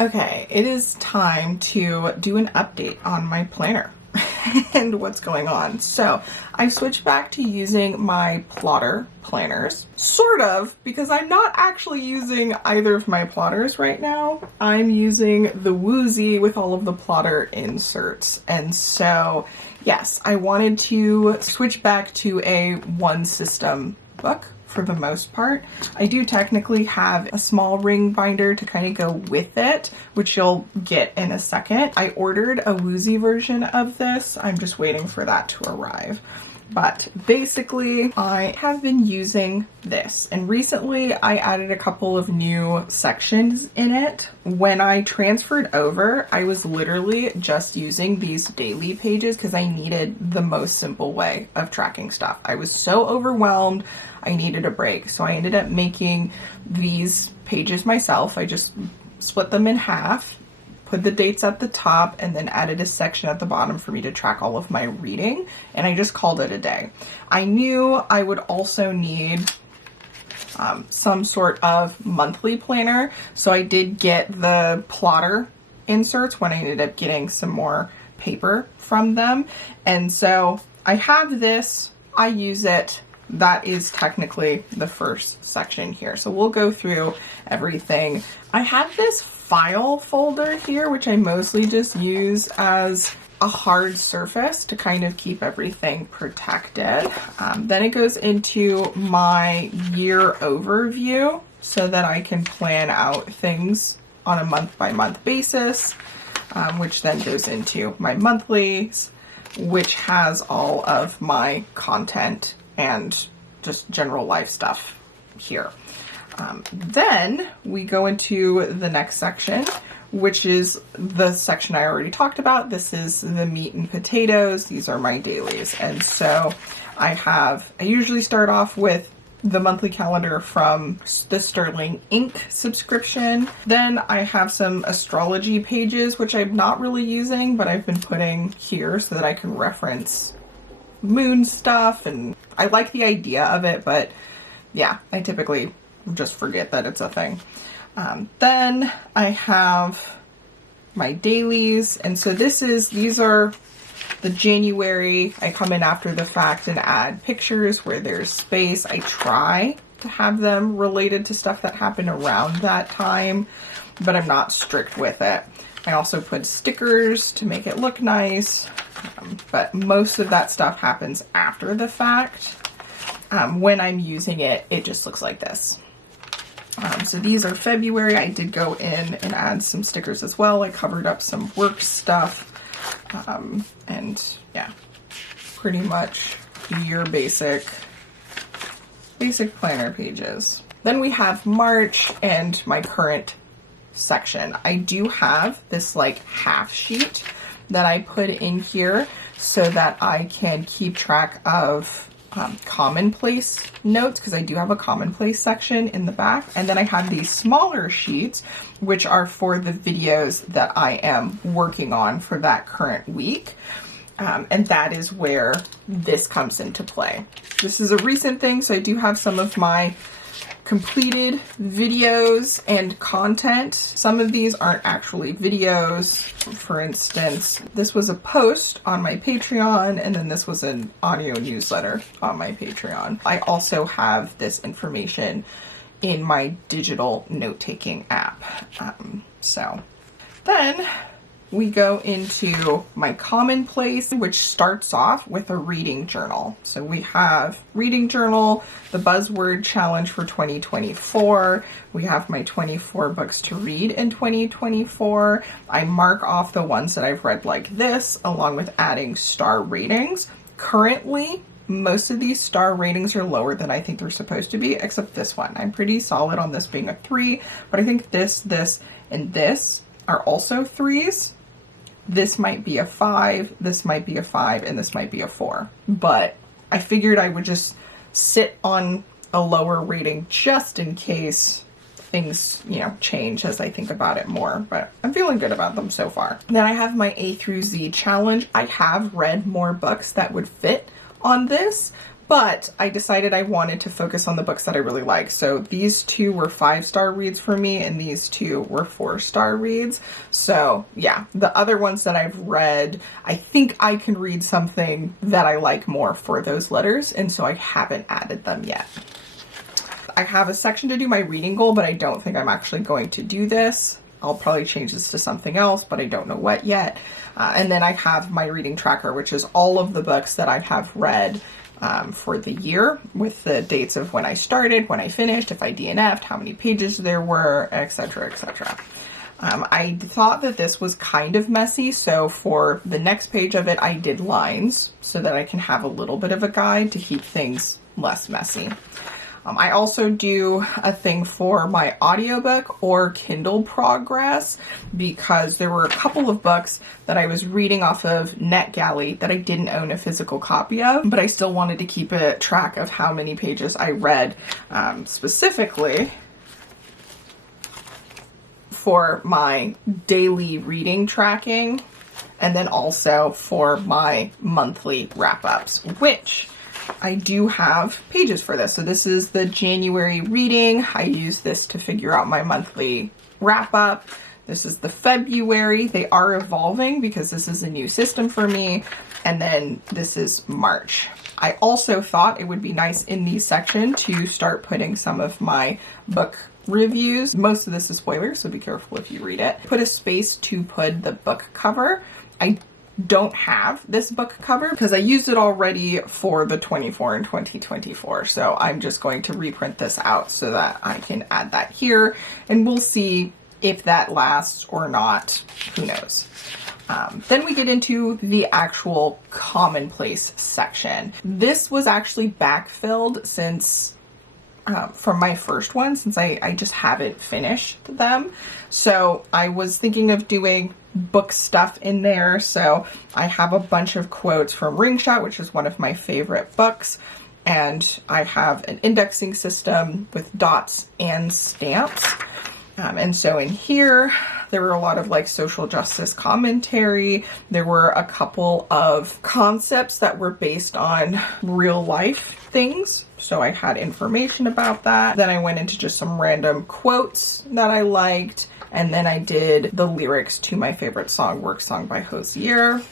Okay, it is time to do an update on my planner and what's going on. So I switched back to using my plotter planners, sort of, because I'm not actually using either of my plotters right now. I'm using the Wuzhi with all of the plotter inserts. And so, yes, I wanted to switch back to a one system book for the most part. I do technically have a small ring binder to kind of go with it, which you'll get in a second. I ordered a Wuzhi version of this. I'm just waiting for that to arrive. But basically, I have been using this, and recently I added a couple of new sections in it. When I transferred over, I was literally just using these daily pages because I needed the most simple way of tracking stuff. I was so overwhelmed, I needed a break. So I ended up making these pages myself. I just split them in half, put the dates at the top, and then added a section at the bottom for me to track all of my reading, and I just called it a day. I knew I would also need some sort of monthly planner, so I did get the plotter inserts when I ended up getting some more paper from them. And so I have this, I use it. That is technically the first section here. So we'll go through everything. I have this file folder here, which I mostly just use as a hard surface to kind of keep everything protected. Then it goes into my year overview so that I can plan out things on a month-by-month basis, which then goes into my monthlies, which has all of my content and just general life stuff here. Then we go into the next section, which is the section I already talked about. This is the meat and potatoes. These are my dailies. And so I usually start off with the monthly calendar from the Sterling Ink subscription. Then I have some astrology pages, which I'm not really using, but I've been putting here so that I can reference moon stuff, and I like the idea of it, but yeah, I typically just forget that it's a thing. Then I have my dailies, and so these are the January. I come in after the fact and add pictures where there's space. I try to have them related to stuff that happened around that time, but I'm not strict with it. I also put stickers to make it look nice, but most of that stuff happens after the fact. When I'm using it, it just looks like this. So these are February. I did go in and add some stickers as well. I covered up some work stuff, and yeah, pretty much your basic planner pages. Then we have March and my current section. I do have this like half sheet that I put in here so that I can keep track of commonplace notes, because I do have a commonplace section in the back. And then I have these smaller sheets, which are for the videos that I am working on for that current week. And that is where this comes into play. This is a recent thing, so I do have some of my completed videos and content. Some of these aren't actually videos. For instance, this was a post on my Patreon, and then this was an audio newsletter on my Patreon. I also have this information in my digital note-taking app. So then we go into my commonplace, which starts off with a reading journal. So we have reading journal, the buzzword challenge for 2024. We have my 24 books to read in 2024. I mark off the ones that I've read like this, along with adding star ratings. Currently, most of these star ratings are lower than I think they're supposed to be, except this one. I'm pretty solid on this being a 3, but I think this, and this are also 3s. This might be a 5, this might be a 5, and this might be a 4. But I figured I would just sit on a lower rating just in case things, change as I think about it more. But I'm feeling good about them so far. Then I have my A through Z challenge. I have read more books that would fit on this, but I decided I wanted to focus on the books that I really like. So these two were 5-star reads for me, and these two were 4-star reads. So yeah, the other ones that I've read, I think I can read something that I like more for those letters, and so I haven't added them yet. I have a section to do my reading goal, but I don't think I'm actually going to do this. I'll probably change this to something else, but I don't know what yet. And then I have my reading tracker, which is all of the books that I have read for the year, with the dates of when I started, when I finished, if I DNF'd, how many pages there were, etc., etc. I thought that this was kind of messy, so for the next page of it, I did lines so that I can have a little bit of a guide to keep things less messy. I also do a thing for my audiobook or Kindle progress, because there were a couple of books that I was reading off of NetGalley that I didn't own a physical copy of, but I still wanted to keep a track of how many pages I read, specifically for my daily reading tracking, and then also for my monthly wrap-ups, which I do have pages for this. So this is the January reading. I use this to figure out my monthly wrap up. This is the February. They are evolving because this is a new system for me. And then this is March. I also thought it would be nice in the section to start putting some of my book reviews. Most of this is spoilers, so be careful if you read it. Put a space to put the book cover. I don't have this book cover because I used it already for the 24 and 2024. So I'm just going to reprint this out so that I can add that here, and we'll see if that lasts or not. Who knows? Then we get into the actual commonplace section. This was actually backfilled since from my first one, since I just haven't finished them. So I was thinking of doing book stuff in there. So I have a bunch of quotes from Ringshot, which is one of my favorite books. And I have an indexing system with dots and stamps. And so in here, there were a lot of like social justice commentary. There were a couple of concepts that were based on real life things. So I had information about that. Then I went into just some random quotes that I liked. And then I did the lyrics to my favorite song, Work Song by Wuzhi.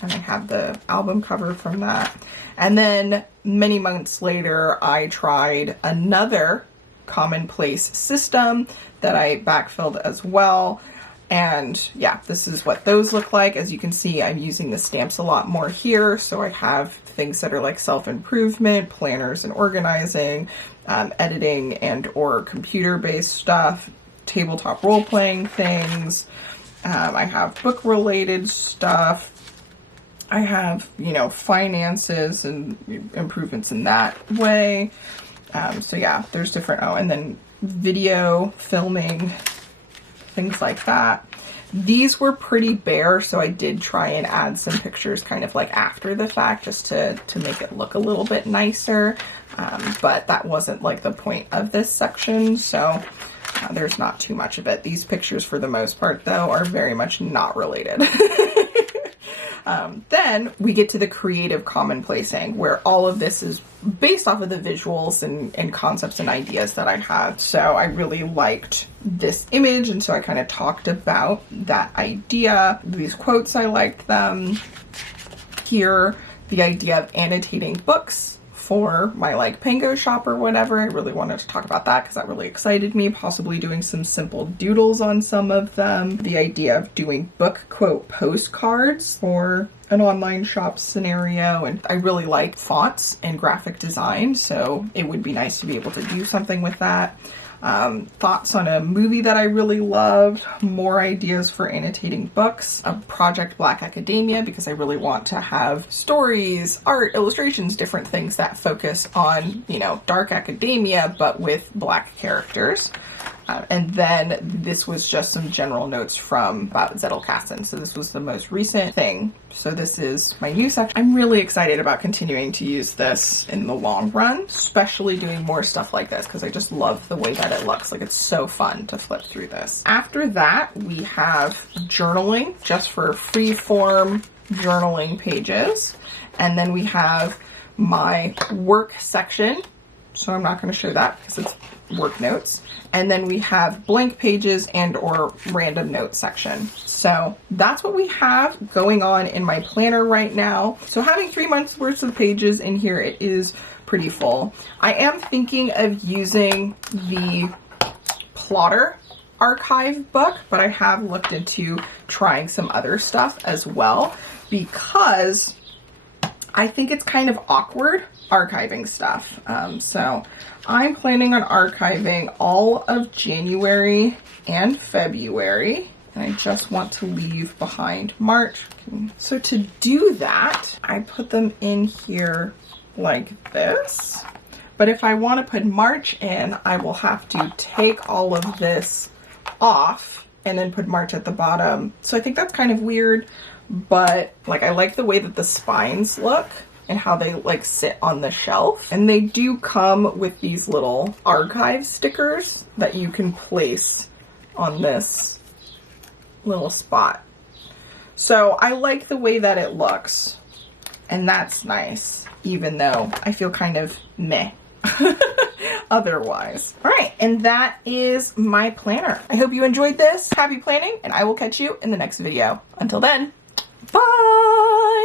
And I have the album cover from that. And then many months later, I tried another commonplace system that I backfilled as well. And yeah, this is what those look like. As you can see, I'm using the stamps a lot more here. So I have things that are like self-improvement, planners and organizing, editing and or computer-based stuff, tabletop role-playing things. I have book-related stuff. I have, finances and improvements in that way. So yeah, there's different, and then video, filming, things like that. These were pretty bare, so I did try and add some pictures kind of like after the fact, just to make it look a little bit nicer. But that wasn't like the point of this section, so there's not too much of it. These pictures, for the most part, though, are very much not related. Then we get to the creative commonplacing, where all of this is based off of the visuals and concepts and ideas that I had. So I really liked this image, and so I kind of talked about that idea. These quotes, I liked them. Here, the idea of annotating books for my like Pango shop or whatever. I really wanted to talk about that because that really excited me, possibly doing some simple doodles on some of them. The idea of doing book quote postcards for an online shop scenario. And I really like fonts and graphic design, so it would be nice to be able to do something with that. Thoughts on a movie that I really loved, more ideas for annotating books, a Project Black Academia, because I really want to have stories, art, illustrations, different things that focus on, dark academia, but with Black characters. And then this was just some general notes from about Zettelkasten. So this was the most recent thing. So this is my new section. I'm really excited about continuing to use this in the long run, especially doing more stuff like this, because I just love the way that it looks. Like, it's so fun to flip through this. After that, we have journaling, just for free form journaling pages. And then we have my work section. So I'm not going to show that because it's work notes. And then we have blank pages and or random note section. So that's what we have going on in my planner right now. So having 3 months worth of pages in here, it is pretty full. I am thinking of using the plotter archive book, but I have looked into trying some other stuff as well because I think it's kind of awkward archiving stuff. So I'm planning on archiving all of January and February, and I just want to leave behind March. So to do that, I put them in here like this. But if I want to put March in, I will have to take all of this off and then put March at the bottom. So I think that's kind of weird, but like I like the way that the spines look and how they like sit on the shelf. And they do come with these little archive stickers that you can place on this little spot. So I like the way that it looks, and that's nice, even though I feel kind of meh otherwise. All right, and that is my planner. I hope you enjoyed this. Happy planning, and I will catch you in the next video. Until then, bye!